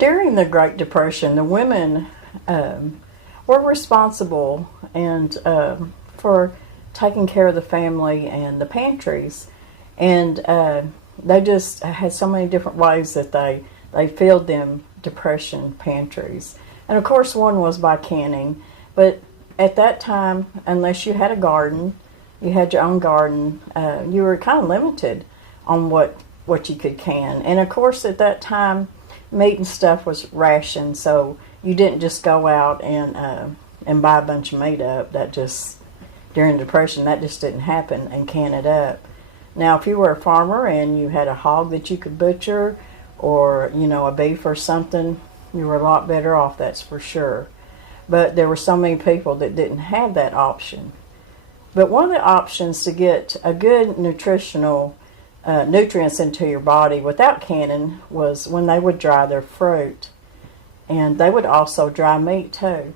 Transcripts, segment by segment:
During the Great Depression, the women were responsible and for taking care of the family and the pantries, and they just had so many different ways that they filled them depression pantries. And of course, one was by canning, but at that time, unless you had a garden, you had your own garden, you were kind of limited on what you could can. And of course, at that time, meat and stuff was rationed, so you didn't just go out and buy a bunch of meat up. That just, during the Depression, that just didn't happen, and can it up. Now, if you were a farmer and you had a hog that you could butcher, or, you know, a beef or something, you were a lot better off, that's for sure. But there were so many people that didn't have that option. But one of the options to get a good nutritional nutrients into your body without canning was when they would dry their fruit. And they would also dry meat too.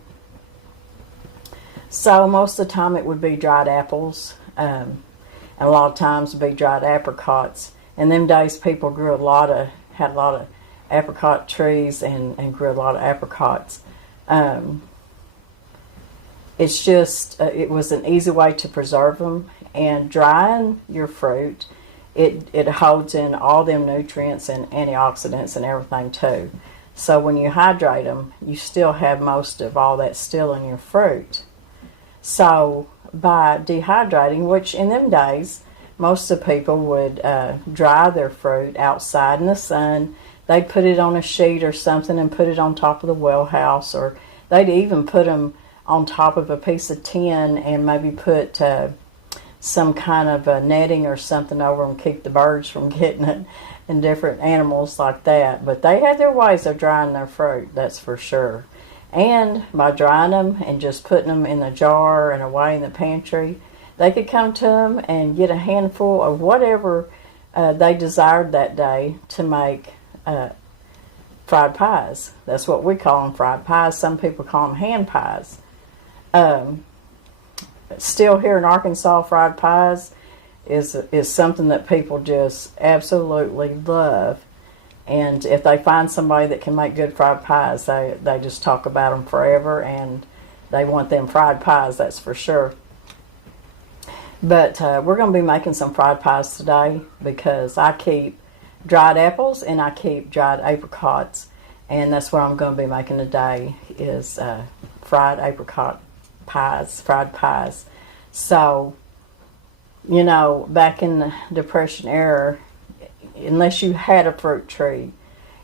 So most of the time it would be dried apples, and a lot of times it would be dried apricots. In them days, people had a lot of apricot trees and grew a lot of apricots. It's just, it was an easy way to preserve them. And drying your fruit, it holds in all them nutrients and antioxidants and everything too. So when you hydrate them, you still have most of all that still in your fruit. So by dehydrating, which in them days, most of the people would dry their fruit outside in the sun. They'd put it on a sheet or something and put it on top of the well house, or they'd even put them on top of a piece of tin and maybe put some kind of netting or something over them, keep the birds from getting it, and different animals like that. But they had their ways of drying their fruit, that's for sure. And by drying them and just putting them in a jar and away in the pantry, they could come to them and get a handful of whatever they desired that day to make fried pies. That's what we call them, fried pies. Some people call them hand pies. Still here in Arkansas, fried pies is something that people just absolutely love. And if they find somebody that can make good fried pies, they just talk about them forever, and they want them fried pies, that's for sure. But we're going to be making some fried pies today because I keep dried apples and I keep dried apricots, and that's what I'm going to be making today is fried apricot pies, fried pies. So, you know, back in the Depression era, unless you had a fruit tree,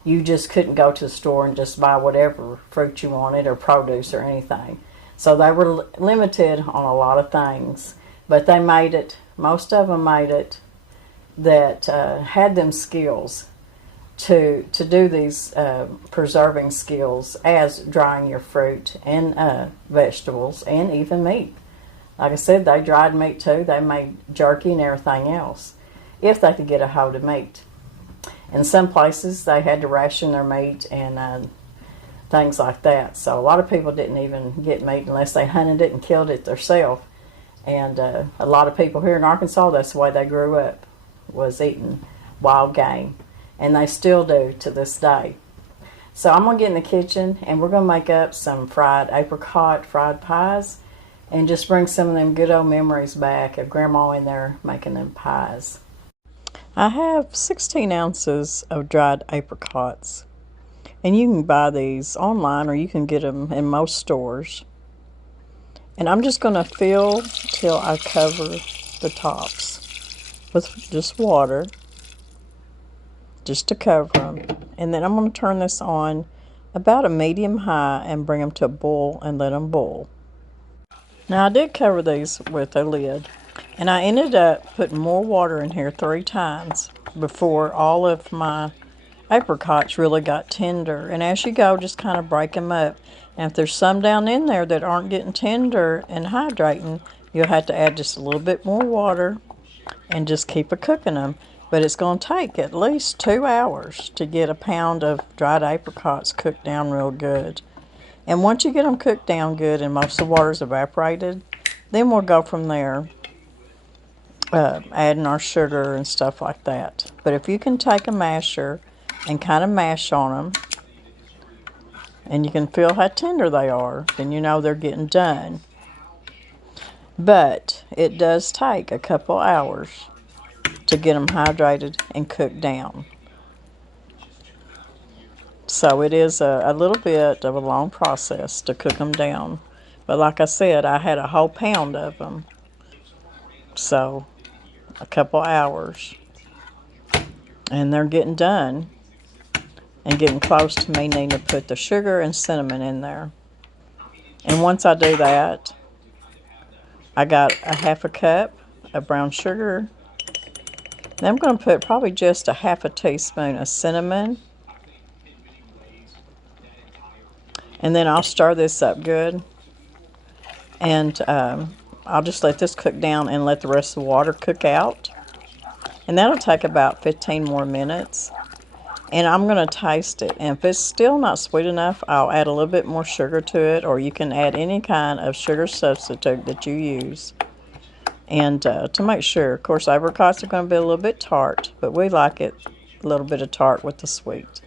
you just couldn't go to the store and just buy whatever fruit you wanted or produce or anything. So they were limited on a lot of things. But they made it, most of them made it, that had them skills to do these preserving skills as drying your fruit and vegetables and even meat. Like I said, they dried meat too. They made jerky and everything else, if they could get a hold of meat. In some places, they had to ration their meat and things like that. So a lot of people didn't even get meat unless they hunted it and killed it themselves. And a lot of people here in Arkansas, that's the way they grew up, was eating wild game. And they still do to this day. So I'm going to get in the kitchen and we're going to make up some fried apricot fried pies and just bring some of them good old memories back of Grandma in there making them pies. I have 16 ounces of dried apricots. And you can buy these online or you can get them in most stores. And I'm just going to fill till I cover the tops with just water, just to cover them. And then I'm going to turn this on about a medium high and bring them to a boil and let them boil. Now I did cover these with a lid, and I ended up putting more water in here 3 times before all of my apricots really got tender. And as you go, just kind of break them up. And if there's some down in there that aren't getting tender and hydrating, you'll have to add just a little bit more water and just keep cooking them. But it's going to take at least 2 hours to get a pound of dried apricots cooked down real good. And once you get them cooked down good and most of the water's evaporated, then we'll go from there, adding our sugar and stuff like that. But if you can take a masher and kind of mash on them, and you can feel how tender they are, then you know they're getting done. But it does take a couple hours to get them hydrated and cooked down. So it is a little bit of a long process to cook them down. But like I said, I had a whole pound of them. So a couple hours. And they're getting done and getting close to me needing to put the sugar and cinnamon in there. And once I do that, I got a half a cup of brown sugar. Then I'm going to put probably just a half a teaspoon of cinnamon. And then I'll stir this up good. And I'll just let this cook down and let the rest of the water cook out. And that'll take about 15 more minutes. And I'm going to taste it. And if it's still not sweet enough, I'll add a little bit more sugar to it. Or you can add any kind of sugar substitute that you use. And to make sure, of course, apricots are going to be a little bit tart. But we like it a little bit of tart with the sweet.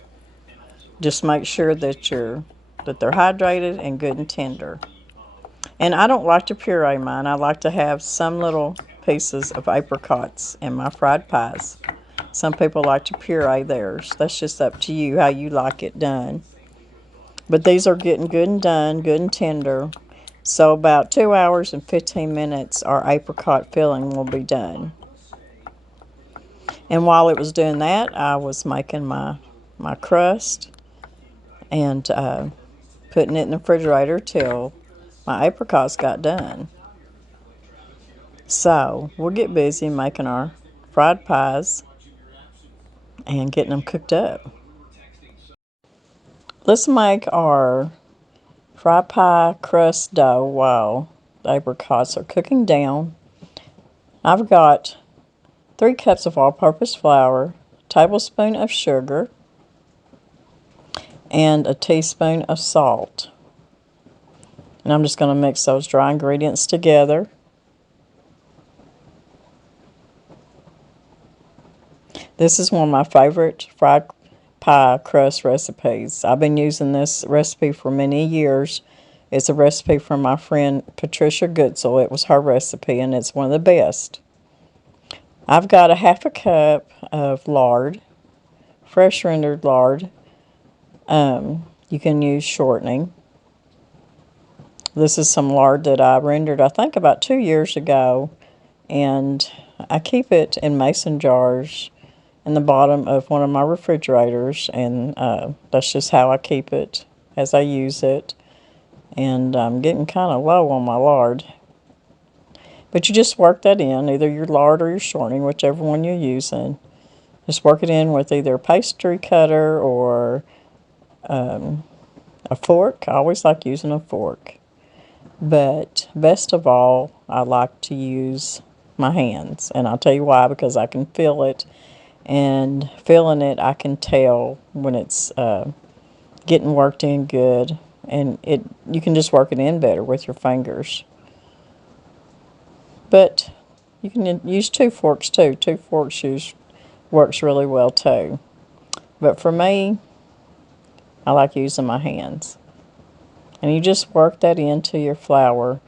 Just make sure that they're hydrated and good and tender. And I don't like to puree mine. I like to have some little pieces of apricots in my fried pies. Some people like to puree theirs. That's just up to you how you like it done. But these are getting good and done, good and tender. So about 2 hours and 15 minutes, our apricot filling will be done. And while it was doing that, I was making my crust and putting it in the refrigerator till my apricots got done. So we'll get busy making our fried pies and getting them cooked up. Let's make our fried pie crust dough while the apricots are cooking down. I've got 3 cups of all-purpose flour, a tablespoon of sugar, and a teaspoon of salt. And I'm just going to mix those dry ingredients together. This is one of my favorite fried pie crust recipes. I've been using this recipe for many years. It's a recipe from my friend Patricia Goodsell. It was her recipe, and it's one of the best. I've got a half a cup of lard, fresh rendered lard. You can use shortening. This is some lard that I rendered, I think, about 2 years ago, and I keep it in mason jars in the bottom of one of my refrigerators, and that's just how I keep it as I use it. And I'm getting kind of low on my lard. But you just work that in, either your lard or your shortening, whichever one you're using. Just work it in with either a pastry cutter or a fork. I always like using a fork. But best of all, I like to use my hands. And I'll tell you why, because I can feel it. And feeling it, I can tell when it's getting worked in good. And you can just work it in better with your fingers. But you can use 2 forks too. 2 forks works really well too. But for me, I like using my hands. And you just work that into your flour.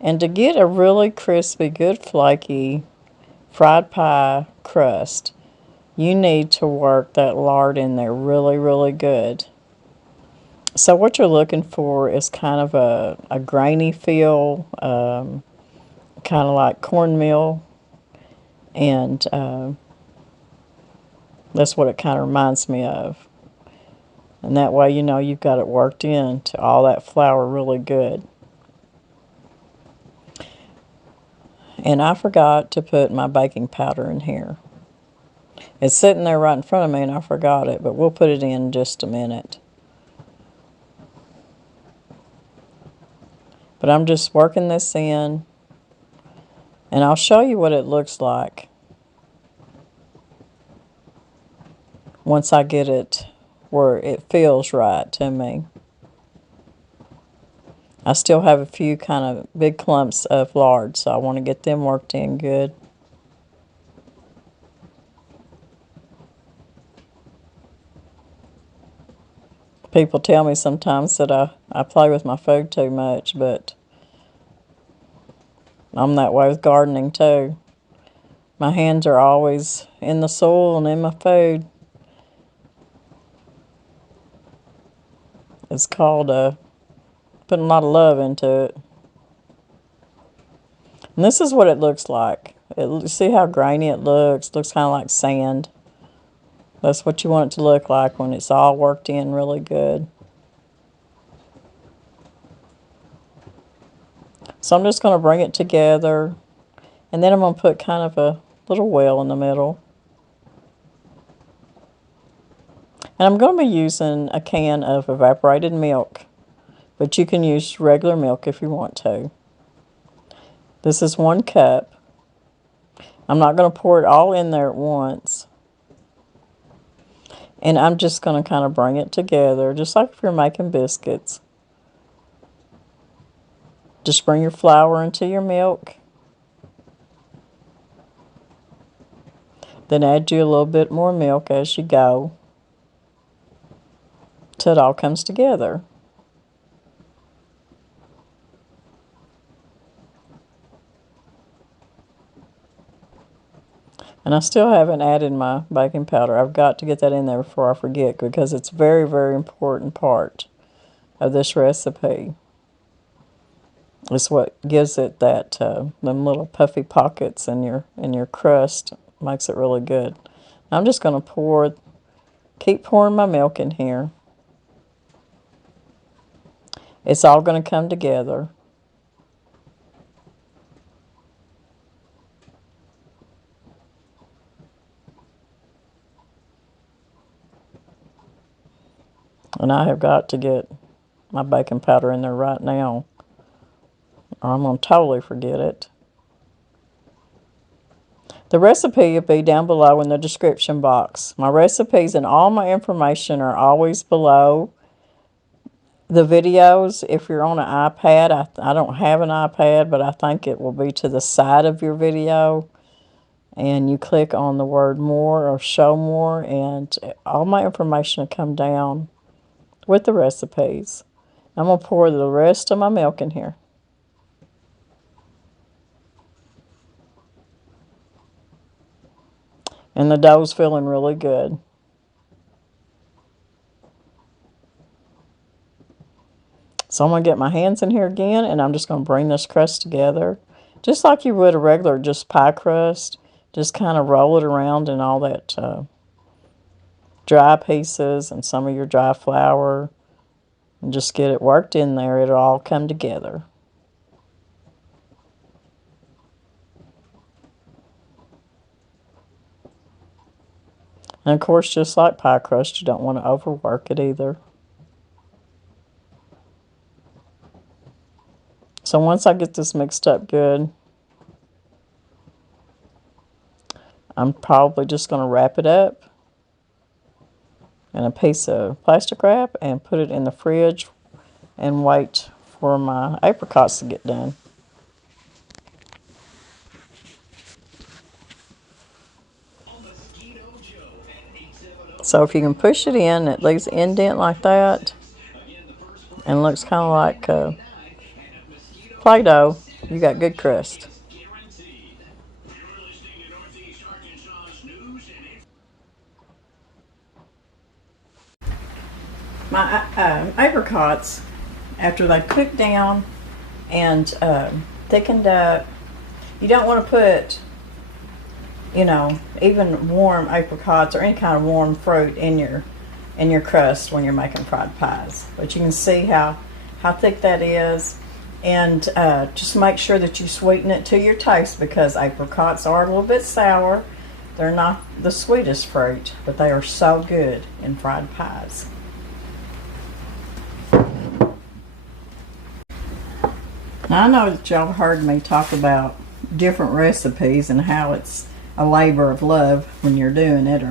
And to get a really crispy, good flaky fried pie crust, you need to work that lard in there really, really good. So what you're looking for is kind of a grainy feel, kind of like cornmeal. And that's what it kind of reminds me of. And that way you know you've got it worked into all that flour really good. And I forgot to put my baking powder in here. It's sitting there right in front of me and I forgot it, but we'll put it in just a minute. But I'm just working this in, and I'll show you what it looks like once I get it where it feels right to me. I still have a few kind of big clumps of lard, so I want to get them worked in good. People tell me sometimes that I play with my food too much, but I'm that way with gardening too. My hands are always in the soil and in my food. It's called putting a lot of love into it. And this is what it looks like. See how grainy it looks? Looks kind of like sand. That's what you want it to look like when it's all worked in really good. So I'm just going to bring it together. And then I'm going to put kind of a little well in the middle. And I'm going to be using a can of evaporated milk. But you can use regular milk if you want to. This is 1 cup. I'm not going to pour it all in there at once. And I'm just going to kind of bring it together, just like if you're making biscuits. Just bring your flour into your milk. Then add you a little bit more milk as you go, till it all comes together. And I still haven't added my baking powder. I've got to get that in there before I forget, because it's a very, very important part of this recipe. It's what gives it that them little puffy pockets in your crust. Makes it really good. I'm just going to keep pouring my milk in here. It's all going to come together. And I have got to get my baking powder in there right now, or I'm going to totally forget it. The recipe will be down below in the description box. My recipes and all my information are always below the videos. If you're on an iPad, I don't have an iPad, but I think it will be to the side of your video. And you click on the word more or show more, and all my information will come down with the recipes. I'm going to pour the rest of my milk in here. And the dough's feeling really good. So I'm going to get my hands in here again, and I'm just going to bring this crust together. Just like you would a regular just pie crust. Just kind of roll it around in all that dry pieces and some of your dry flour. And just get it worked in there. It'll all come together. And of course, just like pie crust, you don't want to overwork it either. So once I get this mixed up good, I'm probably just going to wrap it up in a piece of plastic wrap and put it in the fridge and wait for my apricots to get done. So if you can push it in, it leaves an indent like that and looks kind of like Play-Doh, you got good crust. My apricots, after they cook down and thickened up, you don't want to put, even warm apricots or any kind of warm fruit in your crust when you're making fried pies. But you can see how thick that is. And just make sure that you sweeten it to your taste, because apricots are a little bit sour. They're not the sweetest fruit, but they are so good in fried pies. Now, I know that y'all heard me talk about different recipes and how it's a labor of love when you're doing it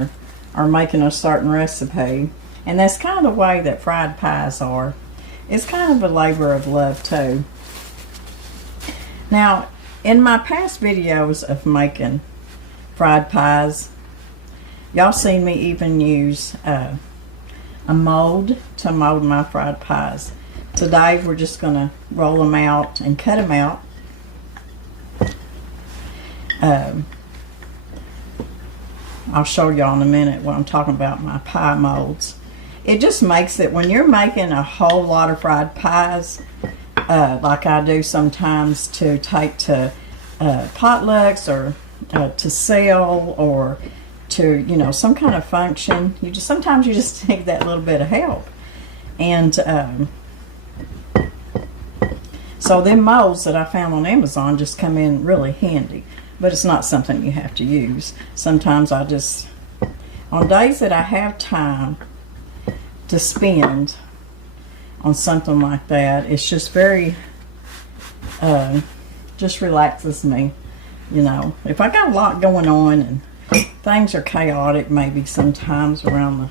or making a certain recipe. And that's kind of the way that fried pies are. It's kind of a labor of love too. Now, in my past videos of making fried pies, y'all seen me even use a mold to mold my fried pies. Today we're just going to roll them out and cut them out. I'll show y'all in a minute what I'm talking about, my pie molds. It just makes it, when you're making a whole lot of fried pies, like I do sometimes to take to potlucks or to sell or to, you know, some kind of function, sometimes you just need that little bit of help. And so them molds that I found on Amazon just come in really handy, but it's not something you have to use. Sometimes I just, on days that I have time to spend on something like that, it's just very, just relaxes me, you know. If I got a lot going on and things are chaotic maybe sometimes around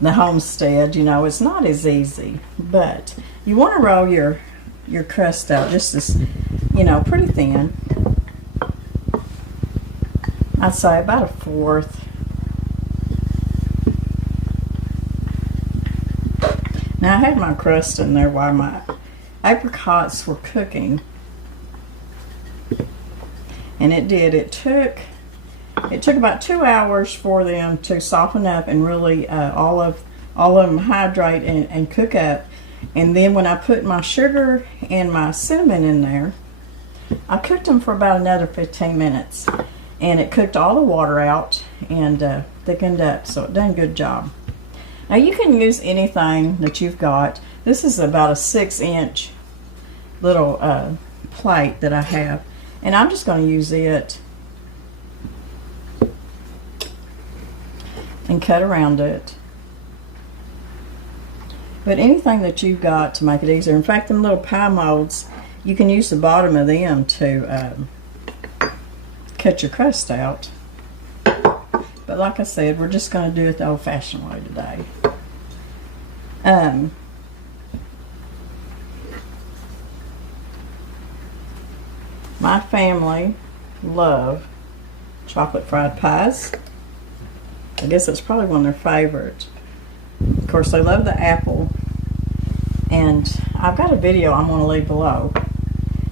the homestead, you know, it's not as easy, but you want to roll your crust out just as, you know, pretty thin. I'd say about 1/4. Now I had my crust in there while my apricots were cooking, and it took about 2 hours for them to soften up and really all of them hydrate and cook up. And then when I put my sugar and my cinnamon in there, I cooked them for about another 15 minutes, and it cooked all the water out and thickened up, so it done a good job. Now you can use anything that you've got. This is about a 6-inch little plate that I have, and I'm just going to use it and cut around it. But anything that you've got to make it easier. In fact, them little pie molds, you can use the bottom of them to cut your crust out. But like I said, we're just going to do it the old-fashioned way today. My family love chocolate fried pies. I guess it's probably one of their favorites. Of course, they love the apple. And I've got a video I'm going to leave below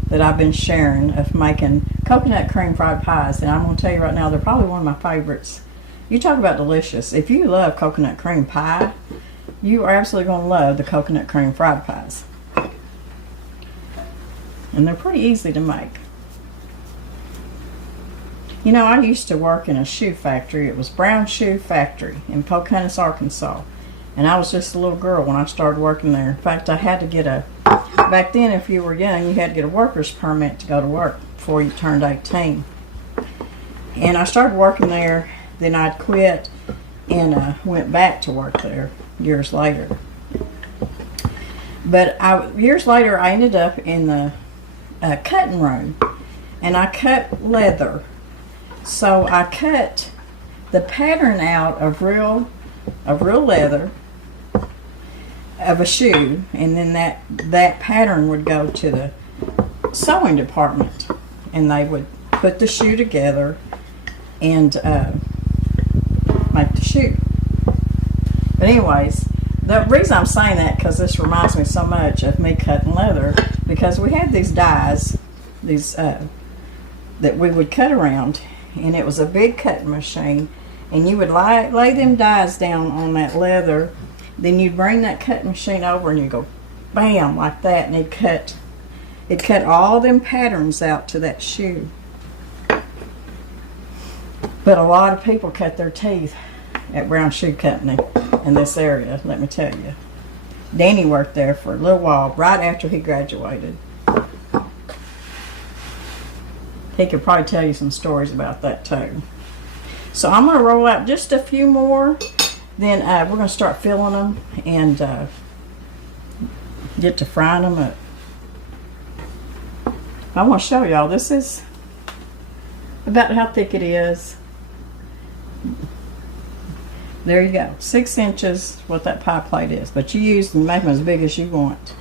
that I've been sharing of making coconut cream fried pies. And I'm going to tell you right now, they're probably one of my favorites. You talk about delicious. If you love coconut cream pie, you are absolutely going to love the coconut cream fried pies. And they're pretty easy to make. You know, I used to work in a shoe factory. It was Brown Shoe Factory in Pocahontas, Arkansas. And I was just a little girl when I started working there. In fact, I had to get back then if you were young, you had to get a worker's permit to go to work before you turned 18. And I started working there, then I'd quit and went back to work there years later. But years later, I ended up in the cutting room, and I cut leather. So I cut the pattern out of real leather of a shoe, and then that pattern would go to the sewing department, and they would put the shoe together and make the shoe. But anyways, the reason I'm saying that, because this reminds me so much of me cutting leather, because we had these dies, that we would cut around, and it was a big cutting machine, and you would lay them dies down on that leather, then you'd bring that cutting machine over and you go bam like that, and it cut all them patterns out to that shoe. But a lot of people cut their teeth at Brown Shoe Company in this area, let me tell you. Danny worked there for a little while right after he graduated. He could probably tell you some stories about that too. So I'm going to roll out just a few more, then we're going to start filling them and get to frying them up. I want to show y'all, this is about how thick it is. There you go, 6 inches what that pie plate is, but you make them as big as you want.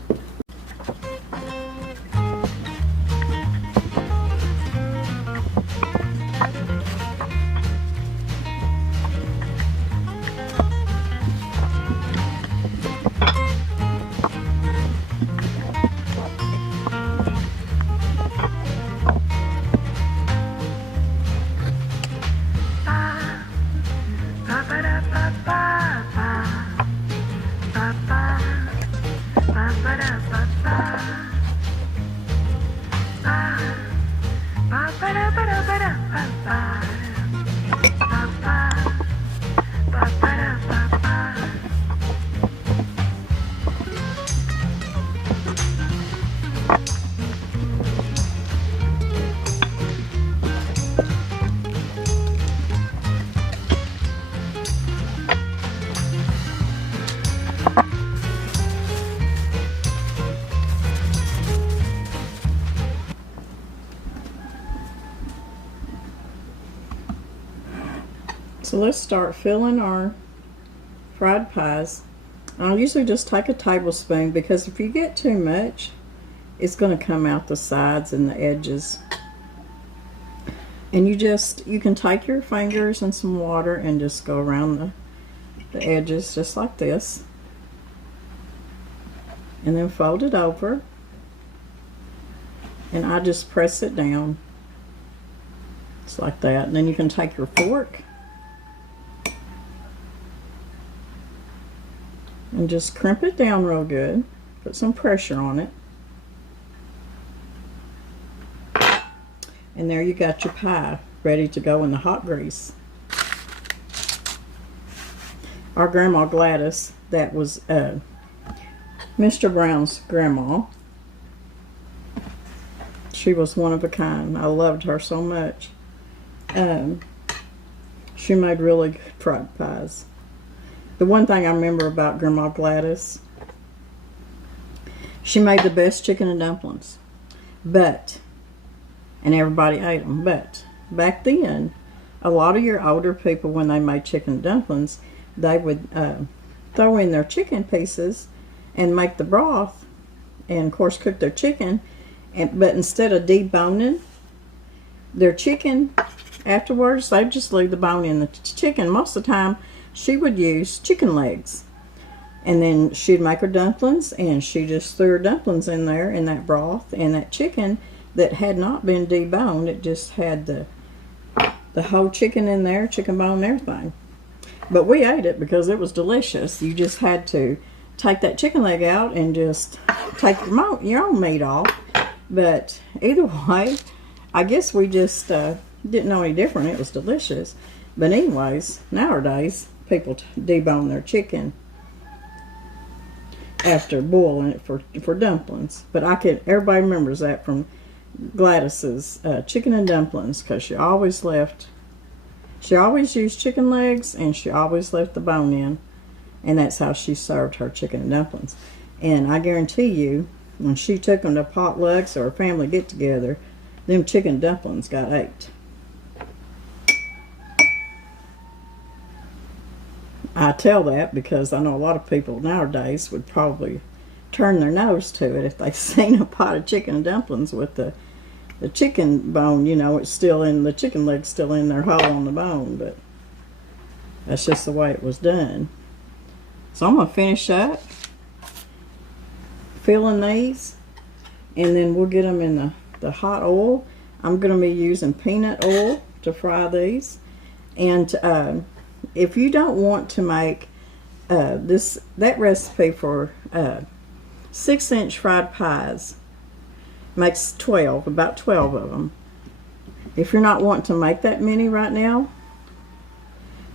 let's start filling our fried pies. I'll usually just take a tablespoon, because if you get too much, it's going to come out the sides and the edges. And you can take your fingers and some water and just go around the edges just like this. And then fold it over. And I just press it down. Just like that. And then you can take your fork and just crimp it down real good. Put some pressure on it. And there you got your pie ready to go in the hot grease. Our Grandma Gladys, that was Mr. Brown's grandma. She was one of a kind. I loved her so much. She made really good fried pies. The one thing I remember about Grandma Gladys, she made the best chicken and dumplings. And everybody ate them. But back then, a lot of your older people, when they made chicken and dumplings, they would throw in their chicken pieces and make the broth, and of course cook their chicken. But instead of deboning their chicken afterwards, they'd just leave the bone in the chicken. Most of the time, she would use chicken legs. And then she'd make her dumplings, and she just threw her dumplings in there in that broth, and that chicken that had not been deboned, it just had the whole chicken in there, chicken bone and everything. But we ate it because it was delicious. You just had to take that chicken leg out and just take your own meat off. But either way, I guess we just didn't know any different. It was delicious. But anyways, nowadays, people debone their chicken after boiling it for dumplings. But everybody remembers that from Gladys's chicken and dumplings, because she always used chicken legs, and she always left the bone in, and that's how she served her chicken and dumplings. And I guarantee you, when she took them to potlucks or a family get-together, them chicken dumplings got ate. I tell that because I know a lot of people nowadays would probably turn their nose to it if they've seen a pot of chicken and dumplings with the chicken bone, it's still in, the chicken leg's still in their hole on the bone, but that's just the way it was done. So I'm going to finish up filling these, and then we'll get them in the hot oil. I'm going to be using peanut oil to fry these. And if you don't want to make that recipe for 6-inch fried pies, makes about 12 of them. If you're not wanting to make that many right now,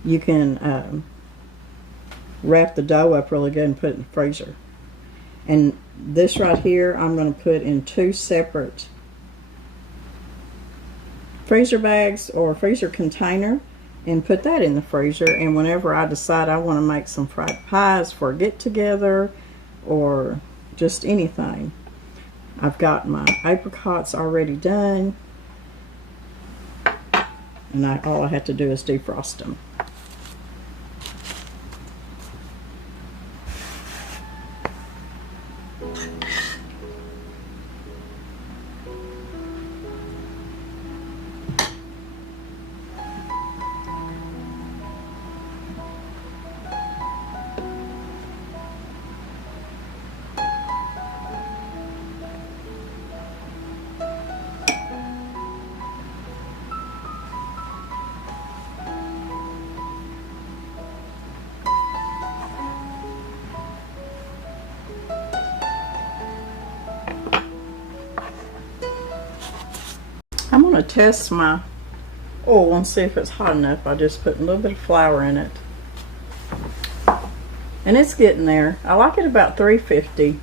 you can wrap the dough up really good and put it in the freezer. And this right here, I'm going to put in 2 separate freezer bags or freezer container, and put that in the freezer. And whenever I decide I want to make some fried pies for a get-together or just anything, I've got my apricots already done, and all I have to do is defrost them. I'm going to test my oil and see if it's hot enough. I just put a little bit of flour in it. And it's getting there. I like it about 350.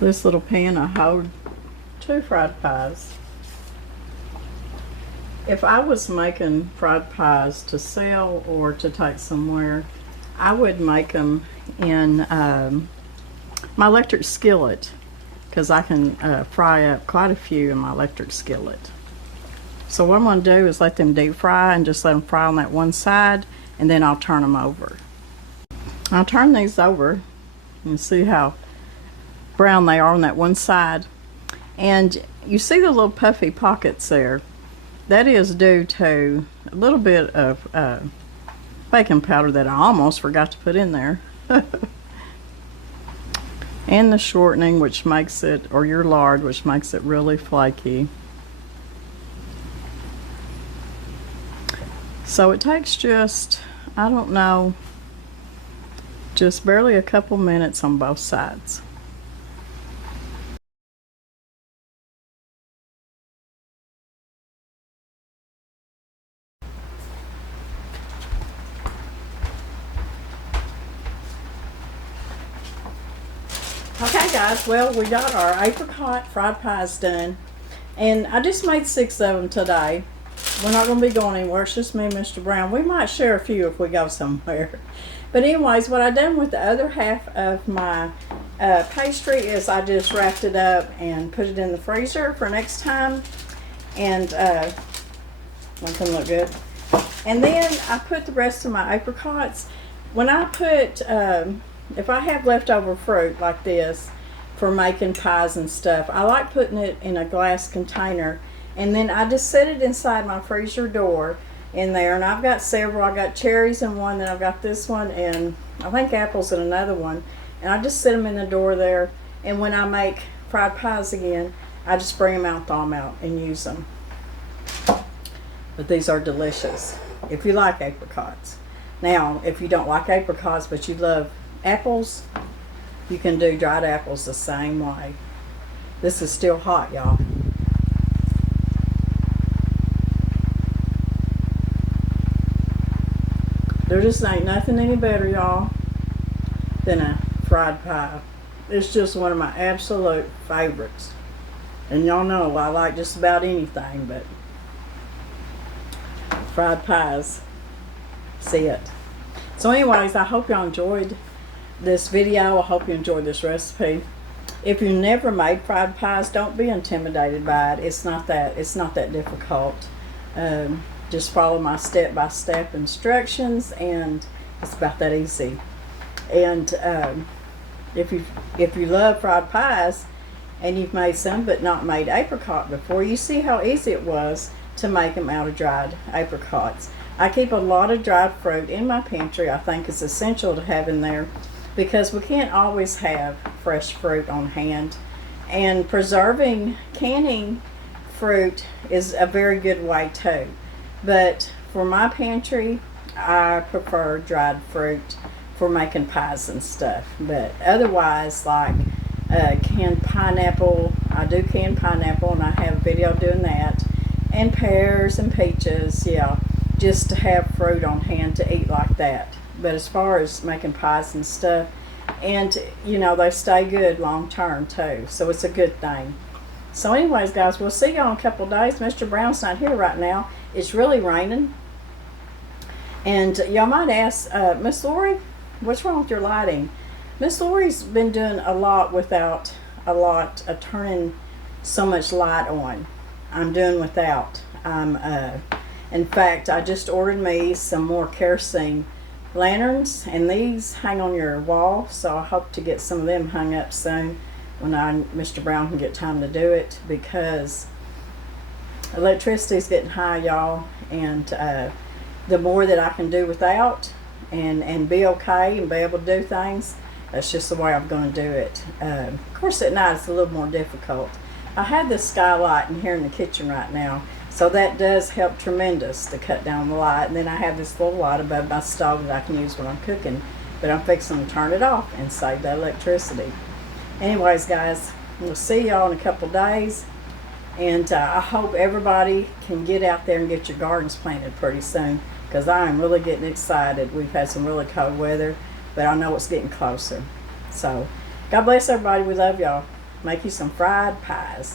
This little pan, I hold 2 fried pies. If I was making fried pies to sell or to take somewhere, I would make them in my electric skillet, because I can fry up quite a few in my electric skillet. So what I'm going to do is let them deep fry and just let them fry on that one side, and then I'll turn them over. I'll turn these over and see how brown they are on that one side. And you see the little puffy pockets there. That is due to a little bit of baking powder that I almost forgot to put in there. And the shortening, which makes it, or your lard, which makes it really flaky. So it takes just, I don't know, just barely a couple minutes on both sides. Okay guys, well, we got our apricot fried pies done, and I just made 6 of them today. We're not going to be going anywhere. It's just me and Mr. Brown. We might share a few if we go somewhere. But anyways, what I done with the other half of my pastry is I just wrapped it up and put it in the freezer for next time. And one can look good. And then I put the rest of my apricots. When I put, if I have leftover fruit like this for making pies and stuff, I like putting it in a glass container. And then I just set it inside my freezer door in there. And I've got several. I got cherries in one, then I've got this one, and I think apples in another one. And I just set them in the door there. And when I make fried pies again, I just bring them out, thaw them out, and use them. But these are delicious if you like apricots. Now, if you don't like apricots but you love apples, you can do dried apples the same way. This is still hot, y'all. There just ain't nothing any better, y'all, than a fried pie. It's just one of my absolute favorites. And y'all know I like just about anything, but fried pies, see it. So anyways, I hope y'all enjoyed this video. I hope you enjoyed this recipe. If you never made fried pies, don't be intimidated by it. It's not that difficult. Just follow my step-by-step instructions, and it's about that easy. And if you love fried pies and you've made some but not made apricot before, you see how easy it was to make them out of dried apricots. I keep a lot of dried fruit in my pantry. I think it's essential to have in there because we can't always have fresh fruit on hand. And canning fruit is a very good way too. But for my pantry, I prefer dried fruit for making pies and stuff. But otherwise, like canned pineapple, I do canned pineapple, and I have a video doing that. And pears and peaches, yeah, just to have fruit on hand to eat like that. But as far as making pies and stuff, and you know, they stay good long term too, so it's a good thing. So anyways, guys, we'll see y'all in a couple days. Mr. Brown's not here right now. It's really raining. And y'all might ask, Miss Lori, what's wrong with your lighting? Miss Lori's been doing a lot without turning so much light on. I'm doing without. In fact, I just ordered me some more kerosene lanterns, and these hang on your wall, so I hope to get some of them hung up soon when Mr. Brown can get time to do it, because electricity's getting high, y'all, and the more that I can do without and be okay and be able to do things, that's just the way I'm going to do it. Of course, at night it's a little more difficult. I have this skylight in here in the kitchen right now, so that does help tremendous to cut down the light. And then I have this little light above my stove that I can use when I'm cooking, but I'm fixing to turn it off and save the electricity. Anyways, guys, we'll see y'all in a couple days, and I hope everybody can get out there and get your gardens planted pretty soon, because I am really getting excited. We've had some really cold weather, but I know it's getting closer. So God bless everybody. We love y'all. Make you some fried pies.